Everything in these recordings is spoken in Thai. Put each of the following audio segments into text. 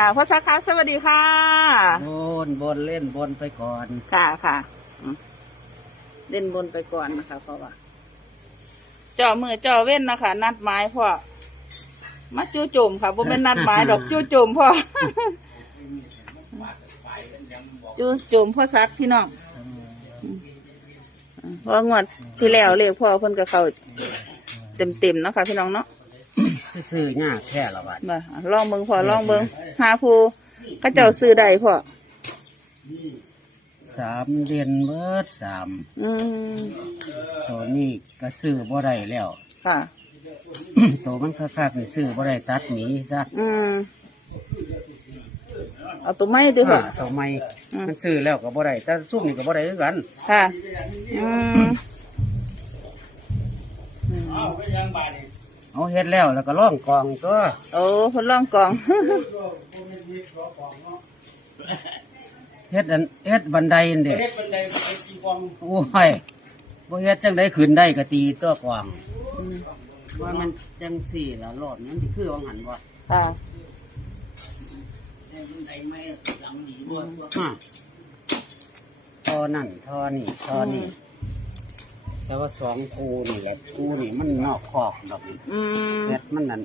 ค่ะพ่อชักคะสวัสดีค่ะ บนบนเล่นบนไปก่อน ค่ะค่ะอืมเล่นบนไปก่อนนะคะเพราะว่าจ่อมือจ่อเว้นนะคะ นัดไม้พ่อมาจู่โจมค่ะบ่เป็นนัดไม้ดอกจู่โจมพ่อ จู่โจมพ่อซักพี่น้องอืมเพราะงวดที่แล้วเรียกพ่อเพิ่นก็เข้าเต็มๆเนาะคะพี่น้องเนาะ ซื้อยากแค่ละบาทมาลองเบิ่งพ่อลองเบิ่งหาผู้ก็เจ้าซื้อได้พ่อสามเดือนเบิดสามอืมตัวนี้ก็ซื้อบ่ได้แล้ว ค่ะ ตัวมันคักๆนี่ซื้อบ่ได้ตัดหนีซะอืมเอาตัวไม้ดูอ่าค่ะตัวใหม่อืม มันซื้อแล้วก็บ่ได้แต่ซุ่มนี่ก็บ่ได้คือกันค่ะ อืมอืม เอาเฮ็ดแล้วแล้วก็ล่องกองก็โอ้คนล่องกอง เฮ็ดอันเฮ็ดบันไดนั่นเด้โอ้ยบ่เฮ็ดจังไดขึ้นได้ก็ตีตัวกวางอืมว่ามันจังสี่ละรอดนั้นสิคือว่าหันบ่ค่ะอะทอนั่นทอนี่ทอนี่ แต่ว่าสองคูนี่แหละคูนี่มันนอกคอกดอกนี่อืมเน็ดมันนั่น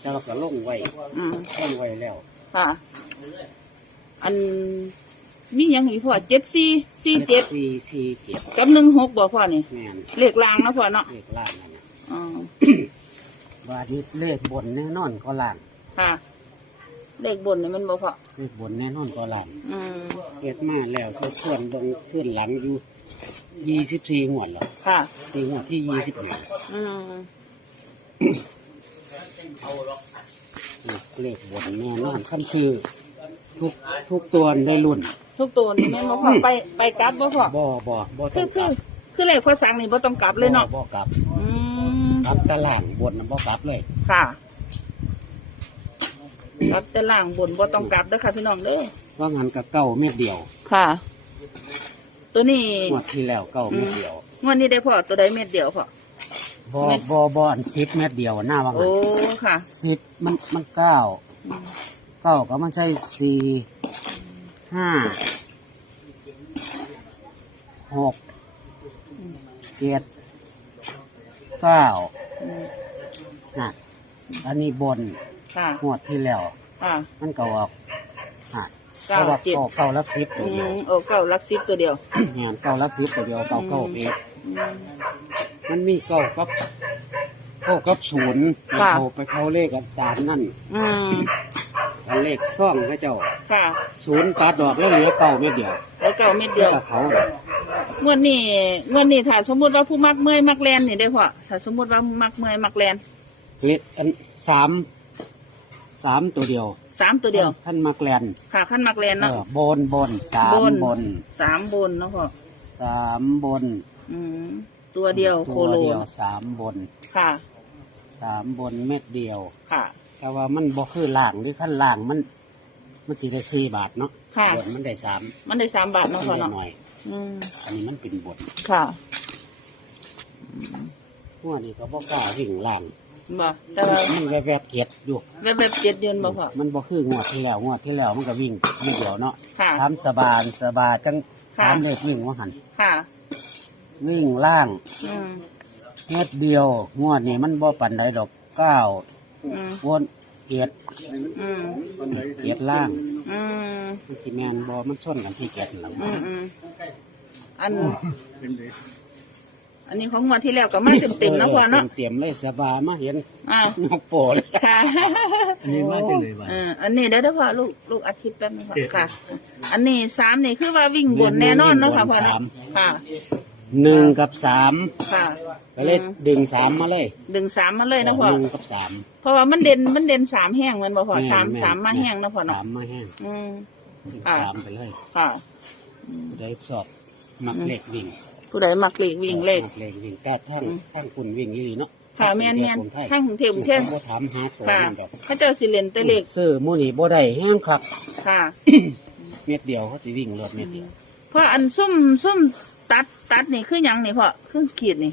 แต่ว่าก็ลงไว้อืม ลงไว้แล้วค่ะ อัน มีหยังอีกพ่อเจ็ดสี่สี่เจ็ดสี่สี่เจ็ดกับหนึ่งหกบ่พ่อนี่ แม่นเลขลางเนาะพ่อเนาะเลขล่างนั่นน่ะอ๋อบาดนี้เลขบนแน่นอนก็ล่างค่ะ เลขบนนี่มันบ่พ่อเลขบนแน่นอนก็ล่างอืมเกิดมาแล้วก็เคลื่อนเบงเคลื่อนหลังอยู่ ยี่สิบสี่งวดแล้วค่ะ สี่งวดที่ยี่สิบห้าอืมเลขบนแน่นอนคำชื่อทุกทุกตัวได้รุ่นทุกตัวนี่แม่นบ่พ่อไปไปกลับบ่พ่อบ่บ่บ่คืต้อองกคืลัอบคือเลขข้อสั่งนี่บ่ต้องกลับเลยเนาะบ่บ่กลับอืมกลับตารางบนน่ะบ่กลับเลยค่ะกลับแต่ล่างบนบ่ต้องกลับเด้อค่ะพี่น้องเด้อว่างันกับเก้าเม็ดเดียว ค่ะ ตัวนี้งวดที่แล้วเก้าเม็ดเดียวงวดนี้ได้พอตัวใดเม็ดเดียวพอบ่เม็ดบ่บ่อันสิบเม็ดเดียวหน้าว่างัโอ้นค่ะสิบมันมันเก้าอืมเก้าก็มันใช่สี่ห้าหกเจ็ดเก้าอืมน่ะอันนี้บนค่ะงวดที่แล้วค่ะมันก็ออก อะเก้าเพราะว่าเจ็ดเก้าเก้าลักสิบตัวอืเดียวมโอ้เก้าลักซิบตัวเดียวงานเก้าลักสิบตัวเดียวเก้าเก้าเอ็ดอืม มันมีเก้ากับเก้ากับศูนย์ไปค่ะ เขาไปเขาเลขอาจารย์นั่นอืมอันเลขซ่องพระเจ้าค่ะศูนย์ตัดดอกแล้วเหลือเก้าเม็ดเดียวแล้วเก้าเม็ดเดียวแต่เขาน่ะงวดนี้งวดนี้ถ้าสมมุติว่าผู้มักเมื่อยมักแลนนี่ได้พอถ้าสมมุติว่ามักเมื่อยมักแลนเลขอันสาม สามตัวเดียวสามตัวเดียวท่านมาแกลนค่ะขั้นมักแลนเอเนาะอบนบนสามบน บนสามบนเนาะพ่อสามบนอืมตัวเดียวโคตัวโลเดียวสามบนค่ะ สามบนเม็ดเดียว ค่ะ แต่ว่ามันบ่คือล่างหรือขั้นล่างมัน มันสิได้สี่บาทเนาะค่ะ บนมันได้สามมันได้สามบาทมัเนาะนพ่อได้เนาะหน่อย อืมอันนี้มันเป็นบนค่ะ หัวนี่ก็บ่กล้าวิ่งล่าง บ่แต่ว่ามันแวบๆเก็ดอยู่แบบแบบเจ็ดเดือนบ่พ่อ มันบ่คืองวดที่แล้วงวดที่แล้วมันก็วิ่งนิดเดียวเนาะค่ะ ทำสบายสบายจังค่ะถามเลขวิ่งว่าหันค่ะ วิ่งล่างอืมเม็ดเดียวงวดนี้มันบ่ปันใดดอกเก้าอืมวนเกียดอืมเกียดล่างอืมมันสิแมนบ่มันชนกันที่เกียดหลังอืมอืมอัน อันนี้ของงวดที่แล้วก็มาเต็มๆเนาะพ่อเนาะ เต็มๆเลยสบายมาเห็นอ้าว นกโปเลย ค่ะ อันนี้มาจังเลยว่ะ เอออันนี้เดี๋ยวเดี๋ยวพ่อลูกลูกอาทิตย์แป๊บนึงพ่อค่ะ อันนี้สามนี่คือว่าวิ่งบนแน่นอนเนาะค่ะพ่อเนาะค่ะ หนึ่งกับสามค่ะก็เลยดึงสามมาเลยดึงสามมาเลยเนาะพ่อหนึ่งกับสามเพราะว่ามันเด่นมันเด่นสามแห้งแมันบ่พ่อแม่นสามแนสามมาแห้งเนาะพ่อเนาะสามมาแห้งอืม ดึงค่ะสามไปเลยค่ะ ได้สอบมักเล็กวิ่ง ผู้ใดมักเลขวิ่งเลขมักเล็กวิ่งแต่ท่านท่านคุณวิ่งยี่หลีเนาะค่ะแม่นแม่นทาทั้งกรุงเทพกรุงเทพบ่ถามหาตัวค่ะมันแบบเขาเจ้าสิเล่นแต่เลขซื้อหมูนี่บ่ได้แห้งคักค่ะ เม็ดเดียวเขาสิวิ่งรถเม็ดเดียวเพราะอันส้มส้มตัดตัดนี่คือหยังนี่พ่อคือขีดนี่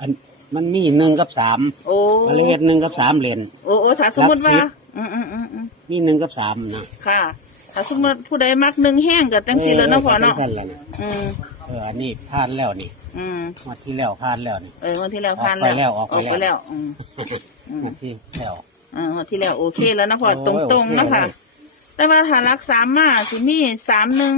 อันมันมีหนึ่งกับสามโอ้ก็เลยเฮ็ดหนึ่งกับสามเลนโอ้โอ้ถ้าสมมติว่า หลักสิบออืมอืมอืมอืมมีหนึ่งกับสามนะค่ะถ้าสมมติผู้ใดมักหนึ่งแห้งก็จังสีแล้วเนาะพ่อเนาะจังซั่ล่ะอืม เอออันนี้พลาดแล้วนี่อืมงวดที่แล้วพลาดแล้วนี่ เออวันที่แล้วผ่านออกไปแล้วออกไปไปแล้วแล้ว อืมอืมงวดที่แล้ว อ่าวันที่แล้วโอเคแล้วนะพ่อโอ้ยตรงตรงๆโอเคเนาะค่ะเลยแต่ว่าถ้ารักสามมาสิมีสามหนึ่ง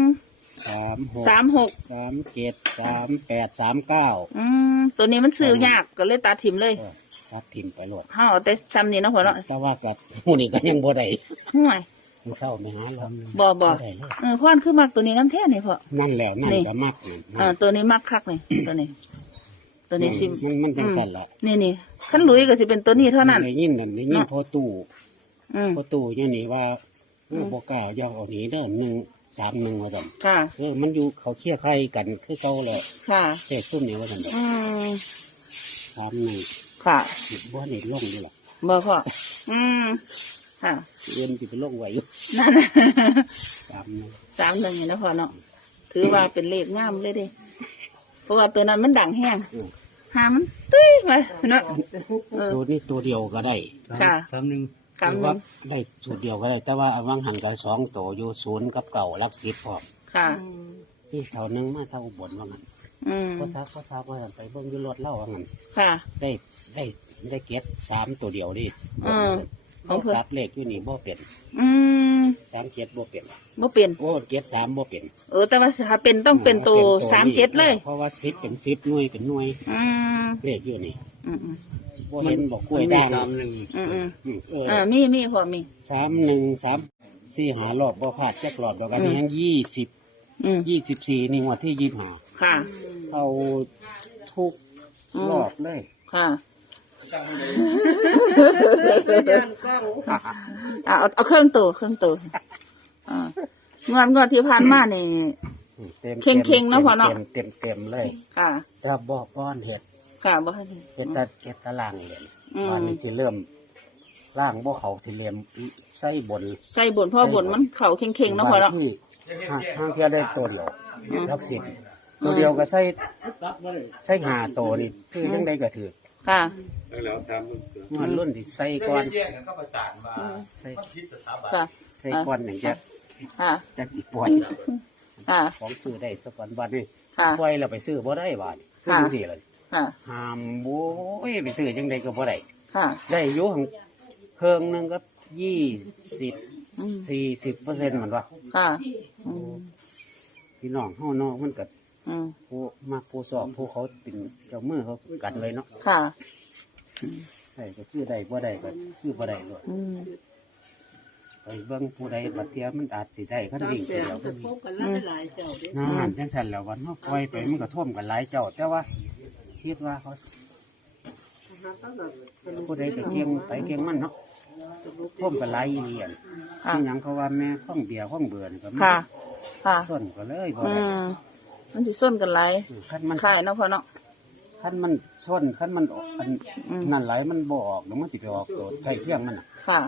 สามหกสามหกสามเจ็ดสามแปดสามเก้าอืมตัวนี้มันซื้อยากก็เลยตัดถิ่มเลยเออทับทิมไปโหลดเฮาเอาแต่ซ้ำนี่เนาะพ่อเนาะแต่ว่ากับผู้นี้ก็ยังบ่ได้ห่วย มันเศร้าไม่หาเราบ่บ่ได้เลยเออพ่อนคือมักตัวนี้น้ำแท้นี่พ่อ นั่นแหละนั่นนี่ ก็มักนี่เออตัวนี้มักคักนี่ ตัวนี้ ตัวนี้สิมันมันจังสั่นละนี่นี่ขั้นหลุยก็สิเป็นตัวนี้เท่านั้น ได้ยินนั่นได้ยินเนาะ พอตู้อืม พอตู้อยังนี้ว่าเออบอกกล่าวย่อเอาหนี้เด้อหนึ่งสามหนึ่งว่าสั่นค่ะ เออมันอยู่เขาเคลียร์ใครกันคือเขาเลยค่ะเทซุ่มนี่ว่าสั่นอืมสามหนึ่งค่ะบ่เน็ตลงนี่หรอกบ่พ่อ อืม ค่ะเรียนจิไปลงไว้อยู่นั่นสามหนึ่งสามหนึ่งนี่นะพ่อเนาะถือว่าเป็นเลขงามเลยเดิเพราะว่าตัวนั้นมันดังแห้งอืมหามันตุ้ยไปเนาะเออ ตัวนี้ตัวเดียวก็ได้ค่ะคำหนึ่งคำหว่านึ่งได้สูตรเดียวก็ได้ แต่ว่าอันวังหันกับสองตัวอยู่ศูนย์กับเก่ารักสิบพร้อมค่ะนี่เท่านึงมาเท่าอุบลว่างั้นอืมก็ซักก็ซักว่างั้นไปเบิ่งอยูรถเล่าว่างั้นค่ะ ได้ได้ได้เก็ตสามตัวเดียวดิอืม ของเพิ่นรับเลขอยู่นี่บ่เป็นอืมสามเก็ตบ่เป็นบ่เป็น โอ้เก็ตสามบ่เป็นเออ แต่ว่าถ้าเป็นต้องเป็นตัวป็นสามเจ็ดเลย เพราะว่าสิบเป็นสิบหน่วยเป็นหน่วยอืมเลขอยู่นี่อืมอืมบ่เห็นบอกกล้วยมีด่างคำหนึ่งอืมอืมอืมเออเออมีมีพอมี สามหนึ่งสามสี่หารอบบ่พลาดจักรอบดอกอันนี้อืมยังยี่สิบอืมยี่สิบสี่นี่งวดที่ยี่สิบห้าค่ะเอาทุกอืมรอบเลยค่ะ อะเอาเอาเครื่องตัวเครื่องตัวอ่างวดงวดที่ผ่านมานี่ เต็มเข่งๆเนะพ่อเนาะเต็มเต็มเต็มเลยค่ะจะบอกก้อนเห็ดค่ะบ่ให้เห็ดตะเห็ดตะล่างเลยอืมวันนี้จะเริ่มล่างบ่เขาที่เริ่มไส้บนใส่บนพ่อบนมันเข่าเข่งๆเนาะพอเนาะ ที่ห้าห้างเที่ยได้ตัวเดียวอืมลักสิบตัวเดียวก็ใส่ใส่หาตัวนี่คือยังได้ก็ถือ ค่ะมันรุ่นที่ใส่ก้อนแย่งกันเข้าประจานมาใส่มันคิดสถาบันค่ะ ใส่ก้อนอย่างจะค่ะจะอีกปล่อยค่ะ ของซื้อได้สักวันวันนี้ค่ะ ปล่อยเราไปซื้อบ่ได้บาทคือค่ะ จังซี่เลยค่ะห้ามโว้ยไปซื้อจังไดก็บ่ได้ค่ะได้อยู่หั่นเพิ่งหนึงก็ยี่สิบอืมสี่สิบเปอร์เซ็นต์เหมือนว่าค่ะอืมพี่น้องเฮาเนาะมันก็ อืมผู้มาผู้สอบผู้เขาเป็นเจ้ามือเขากันเลยเนาะค่ะได้ก็คือได้บ่ได้ก็คือบ่ได้เลยอืมไปเบิ่งผู้ใดบัดเทียมันอาจสิได้คันวิ่งไปแล้วก็มีอืมน่าจังซั่นแล้ววันเฮาปล่อยไปมันก็ท่วมกันหลายเจ้า แต่ว่าคิดว่าเขาผู้ใดก็เก่งไปเก่งมันเนาะท่วมกันหลายอีหลีอันค่ะ นี่หยังเขาว่าแม่ข้องเบียร์ข้องเบื่อนี่ก็มีค่ะ ค่ะ ส่วนก็เลยบ่อืได้ม มันสิส้นกันไรคันมันขายเนาะพอเนาะ คันมันส่วนคันมันออกอันอืม นั่นไหลายมันบ่ออกเดี๋ยวมันสิไปออกตัวใกล้เที่ยงมันน่ะค่ะ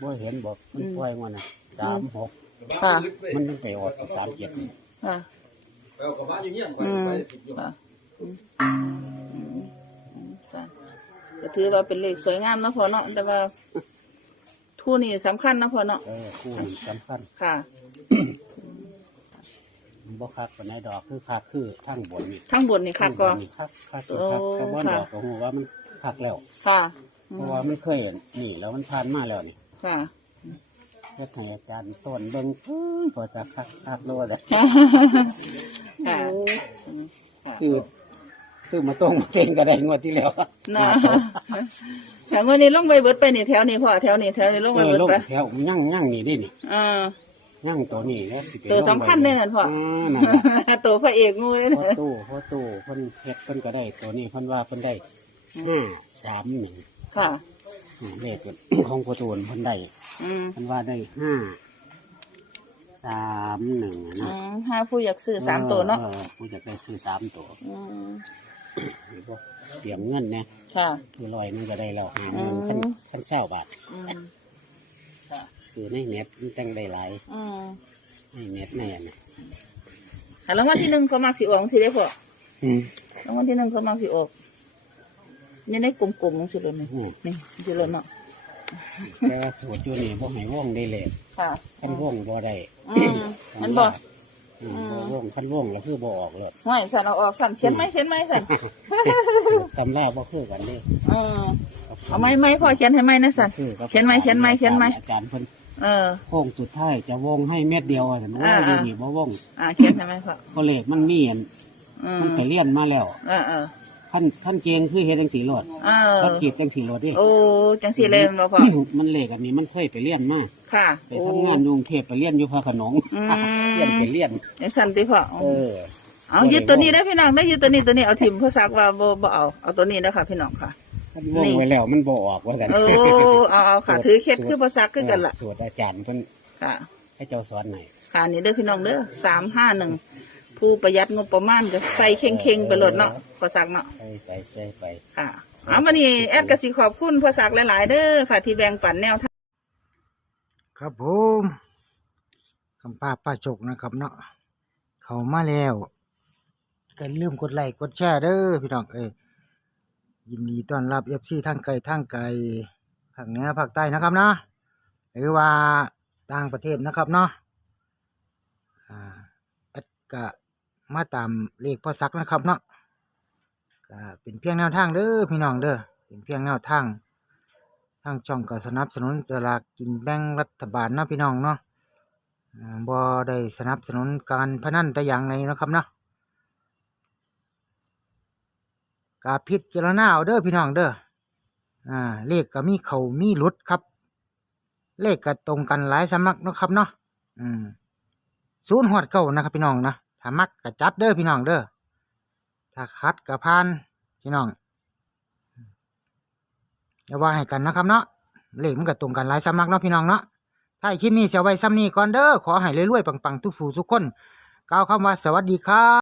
บ่เห็นบอกมันอืมปล่อยมันน่ะสามหกค่ะ มันยังไปออกสามเจ็ดค่ะเอากลับบ้านอยู่เงี้ยไปอืมไปผิดอยู่ค่ะอืมอืมจ้ะก็ถือว่าเป็นเลขสวยงามเนาะพอเนาะ แต่ว่าทูนี่สำคัญเนาะพอเนาะ เออคู่นี่สำคัญค่ะมัน บ่คักปานใดดอกคือคักคือข้างบนนี่ทั้งบนนี่ค่ะก็ ข้างบนนี่คักคักคือคักโอ้ แต่บ่ค่ะดอกก็ฮู้ว่ามันคักแล้ว ค่ะอืเพมราะว่ามันเคยนี่แล้วมันผ่านมาแล้วนี่ค่ะ เฮ็ดให้อาจารย์ต้นเบิ่งเอ้ยพอจะคักคักโลดอะค่ะค่ะคือซื้อมาตรงมาเก่งก็ได้งวดที่แล้วนะแถววันนี้ลงไปเบิดไปนี่แถวนี้พ่อแถวนี้แถวนี้ลงเอไปอเบิดลงไปแถวยั่งยั่งนี่ดินี่อ่า ยั่งตัวนี้แล้วสิไปตัวลงสำคัญเลยนั่นพ่ออ่านั่นล่ะ ตัวพระเอกงูเลยพ่อนะตู้พ่อตู้เพิ่นเฮ็ดเพิ่นก็ได้ ตัวนี้เพิ่นว่าเพิ่นได้ห้าสามหนึ่งค่ะ อ่าเลข ของพ่อตูนเพิ่นได้อืมเพิ่นว่าได้ห้าสามหนึ่งอะอืนะมห้าผู้อยากซื้อสามตัวเนาะออผู้จะได้ซื้อสามตัวอืมหรือว่าเตรียมเงินนะค่ะ คือลอยมันก็ได้แล้วห้าหมื่นอืม พันพันเศร้าบาทอืมค่ะ ซื้อในเน็ตมันจังได้หลายอืมในเน็ตในอันน่ะอะรางวัลที่หนึ่งก็มักสิออกสิได้พ่ออืมรางวัลที่หนึ่งก็มักสิออกนี่ในกลมๆของสิเลยนี่อืมนี่สิเลยเนาะแต่ว่าสูตรอยู่นี่บ่ให้ว่องได้เลยค่ะคันว่องบ่ได้อืมมันบอก อืมอืม บ่ว่องคันว่องแล้วคือบ่ออกเลยห้อยสั่นเอาออกสั่นเขียนไหมเขียนไหมสั่นตำราบ่คือกันเด้ เออเอาไหมไหมพ่อเขียนให้ไหมนะสั่นคือกับเขียนไหมเขียนไหมเขียนไหม อาจารย์เพิ่น เออ โค้งสุดท้ายจะว่องให้เม็ดเดียวอะแต่ว่าอ่า อยู่นี่บ่ว่องอ่าเขียนให้ไหมพ่อเพราะเลขมันมีอันอืมมันไปเลียนมาแล้วเออเออท่านท่านเกงคือเฮ็ดจังสีโลดเออถ้าขีดจังสีโลดดิโอ้จังสีเลยบ่พ่อมันเลขอันนี้มันเคยไปเลียนมาค่ะไปโอ้ทำงานอยกรุงเทพไปเลียนอยู่พระโขนงอืมเลียนไปเลียน จังสั่นติพ่อเออ เอายึดตัวนี้ได้อพี่น้องได้อยึดตัวนี้ตัวนี้เอาทิมเพื่อซักว่าบ่บ่เอาเอาตัวนี้นะคะพี่น้องค่ะ ท่านว่องไว้แล้วมันบ่ออกว่ากันเออเอาเอาค่ะ ถือเคล็ดคือบ่ซักคือกันล่ะเออสูตรอาจารย์เพิ่นค่ะ ให้เจ้าสอนไหนอยค่ะนี่เด้อพี่น้องเด้อสามห้าหนึ่งผู้ประหยัดงบประมาณก็ใส่เข่งๆไปโลดเนาะพอซักเนาะใส่ไปใส่ไปค่ะเอามานี่แอดก็สิขอบคุณพอซักหลาย ๆ เด้อค่ะที่แบ่งปันแนวทางครับผมคำป้าป้าจกนะครับเนาะเขามาแล้วก็ลืมกดไลค์กดแชร์เด้อพี่น้องเอ้ย ยินดีต้อนรับเอฟซีทางไกลทางไกลภาคเหนือภาคใต้นะครับเนาะหรือว่าต่างประเทศนะครับเนาะอ่าแอดก็มาตามเลขพ่อซักนะครับเนาะก็เป็นเพียงแนวทางเด้อพี่น้องเด้อเป็นเพียงแนวทางทางช่องก็สนับสนุนสลากกินแบ่งรัฐบาลนะพี่น้องเนาะบ่ได้สนับสนุนการพนันแต่อย่างใดนะครับเนาะ กาพิจารณาเอาเด้อพี่น้องเด้ออ่าเลขก็มีเขามีหลุดครับ เลขก็ตรงกันหลายสำนักนะครับเนาะอืมศูนย์หอดเก่านะครับพี่น้องนะถ้ามักก็จัดเด้อพี่น้องเด้อถ้าคัดก็พานพี่น้องอย่าว่าให้กันนะครับเนาะเลขมันก็ตรงกันหลายสำนักเนาะพี่น้องเนาะถ้าคลิปนี้เสียไว้ซ้ำนี้ก่อนเด้อขอให้รวยๆปังๆทุกผู้ทุกคนกล่าวคำว่าสวัสดีครับ